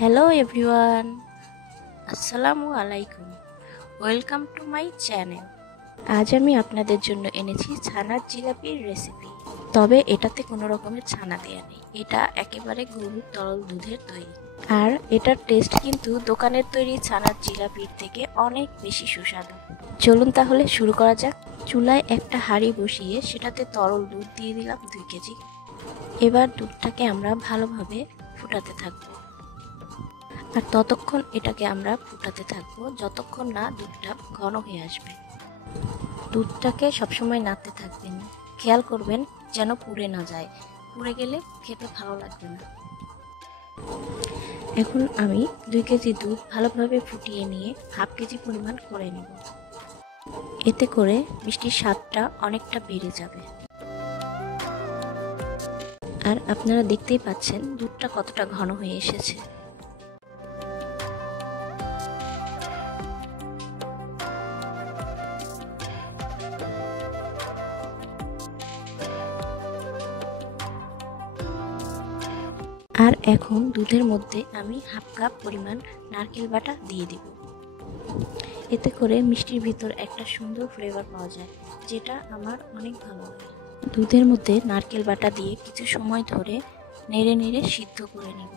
Hello everyone, আসসালামু আলাইকুম। Welcome to my channel. আজ আমি আপনাদের জন্য এনেছি ছানার জিলাপির রেসিপি। তবে এটাতে কোনো রকমের ছানা দেয়া নেই, এটা একেবারে গরুর তরল দুধের তৈরি। আর এটার টেস্ট কিন্তু দোকানের তৈরি ছানার জিলাপির থেকে অনেক বেশি সুস্বাদু। চলুন তাহলে শুরু করা যাক। চুলায় একটা হাঁড়ি বসিয়ে সেটাতে তরল দুধ দিয়ে দিলাম 2 কেজি। এবার দুধটাকে আমরা ভালোভাবে ফুটাতে থাকবো। আর ততক্ষণ এটাকে আমরা ফুটাতে থাকবো যতক্ষণ না দুধটা ঘন হয়ে আসবে। দুধটাকে সবসময় নাড়তে থাকবেন, খেয়াল করবেন যেন পুড়ে না যায়, পুড়ে গেলে খেতে ভালো লাগবে না। এখন আমি 2 কেজি দুধ ভালোভাবে ফুটিয়ে নিয়ে হাফ কেজি পরিমাণ করে নেব। এতে করে মিষ্টির স্বাদটা অনেকটা বেড়ে যাবে। আর আপনারা দেখতেই পাচ্ছেন দুধটা কতটা ঘন হয়ে এসেছে। আর এখন দুধের মধ্যে আমি হাফ কাপ পরিমাণ নারকেল বাটা দিয়ে দিব। এতে করে মিষ্টির ভিতর একটা সুন্দর ফ্লেভার পাওয়া যায়, যেটা আমার অনেক ভালো লাগে। দুধের মধ্যে নারকেল বাটা দিয়ে কিছু সময় ধরে নেড়ে নেড়ে সিদ্ধ করে নিব।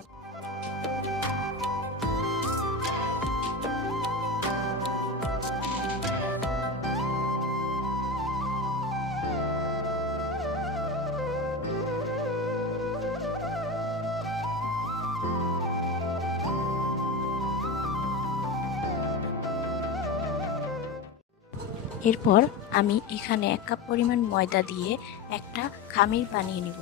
এরপর আমি এখানে 1 কাপ পরিমাণ ময়দা দিয়ে একটা খামির বানিয়ে নিব।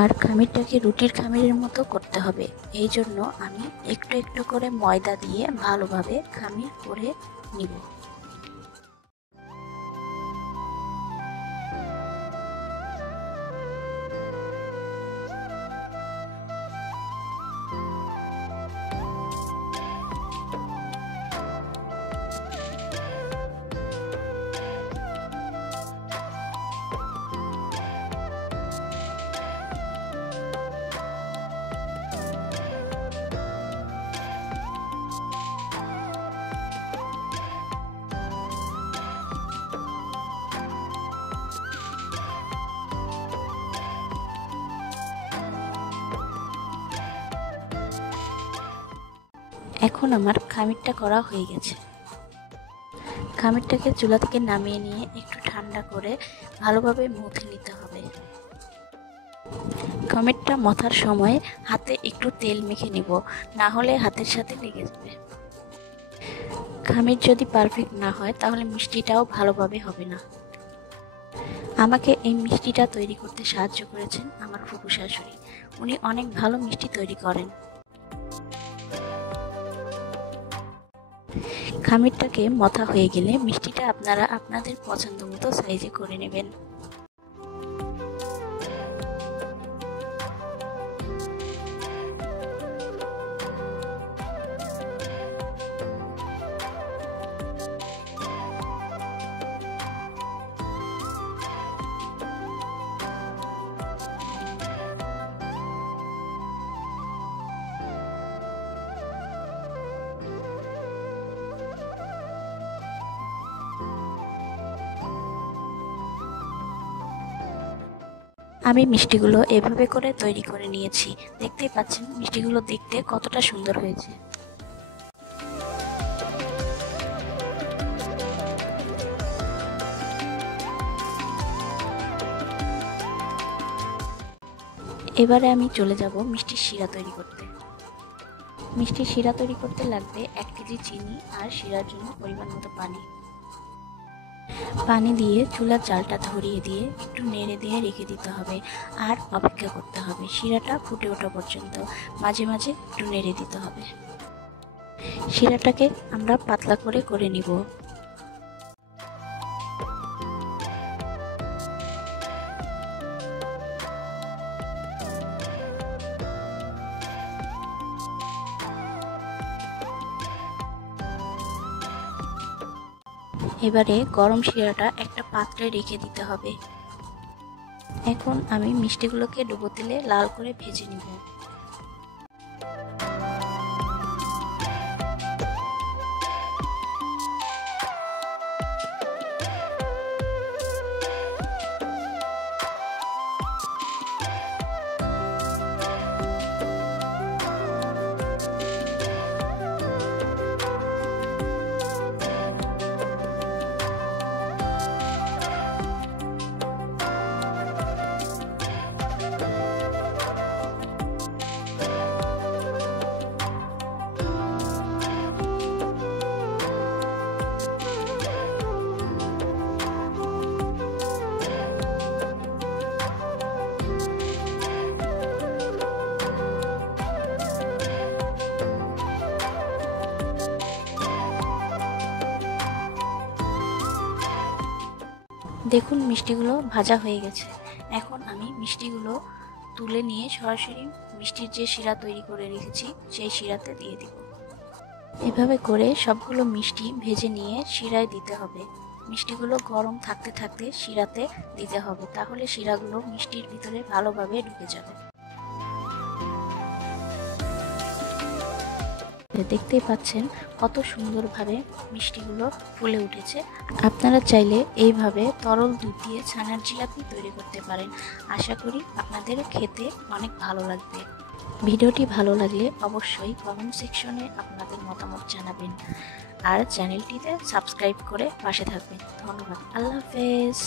আর খামিরটাকে রুটির খামিরের মতো করতে হবে, এই জন্য আমি একটু একটু করে ময়দা দিয়ে ভালোভাবে খামির করে নিব। এখন আমার খামিরটা করা হয়ে গেছে। খামিরটাকে চুলা থেকে নামিয়ে নিয়ে একটু ঠান্ডা করে ভালোভাবে মথে নিতে হবে। খামিরটা মথার সময় হাতে একটু তেল মেখে নিব, না হলে হাতের সাথে লেগে যাবে। খামির যদি পারফেক্ট না হয় তাহলে মিষ্টিটাও ভালোভাবে হবে না। আমাকে এই মিষ্টিটা তৈরি করতে সাহায্য করেছেন আমার ফুফু শাশুড়ি। উনি অনেক ভালো মিষ্টি তৈরি করেন। খামিরটাকে মথা হয়ে গেলে মিষ্টিটা আপনারা আপনাদের পছন্দ মতো সাইজে করে নেবেন। আমি মিষ্টিগুলো এভাবে করে তৈরি করে নিয়েছি। দেখতেই পাচ্ছেন মিষ্টিগুলো দেখতে কতটা সুন্দর হয়েছে। এবারে আমি চলে যাব মিষ্টির শিরা তৈরি করতে। মিষ্টির শিরা তৈরি করতে লাগবে 1 কেজি চিনি আর শিরার জন্য পরিমাণ মতো পানি। পানি দিয়ে চুলার জালটা ধরিয়ে দিয়ে একটু নেড়ে দিয়ে রেখে দিতে হবে আর অপেক্ষা করতে হবে শিরাটা ফুটে ওঠা পর্যন্ত। মাঝে মাঝে একটু নেড়ে দিতে হবে। শিরাটাকে আমরা পাতলা করে করে নিব। এবারে গরম শিরাটা একটা পাত্রে রেখে দিতে হবে। এখন আমি মিষ্টিগুলোকে ডুবো তেলে লাল করে ভেজে নিব। দেখুন মিষ্টিগুলো ভাজা হয়ে গেছে। এখন আমি মিষ্টিগুলো তুলে নিয়ে সরাসরি মিষ্টির যে শিরা তৈরি করে রেখেছি সেই শিরাতে দিয়ে দিব। এভাবে করে সবগুলো মিষ্টি ভেজে নিয়ে শিরায় দিতে হবে। মিষ্টিগুলো গরম থাকতে থাকতে শিরাতে দিতে হবে, তাহলে শিরাগুলো মিষ্টির ভিতরে ভালোভাবে ঢুকে যাবে। দেখতেই পাচ্ছেন কত সুন্দরভাবে মিষ্টিগুলো ফুলে উঠেছে। আপনারা চাইলে এইভাবে তরল দুধ দিয়ে ছানার জিলাপি তৈরি করতে পারেন। আশা করি আপনাদের খেতে অনেক ভালো লাগবে। ভিডিওটি ভালো লাগলে অবশ্যই কমেন্ট সেকশনে আপনাদের মতামত জানাবেন আর চ্যানেলটিতে সাবস্ক্রাইব করে পাশে থাকবেন। ধন্যবাদ। আল্লাহ হাফেজ।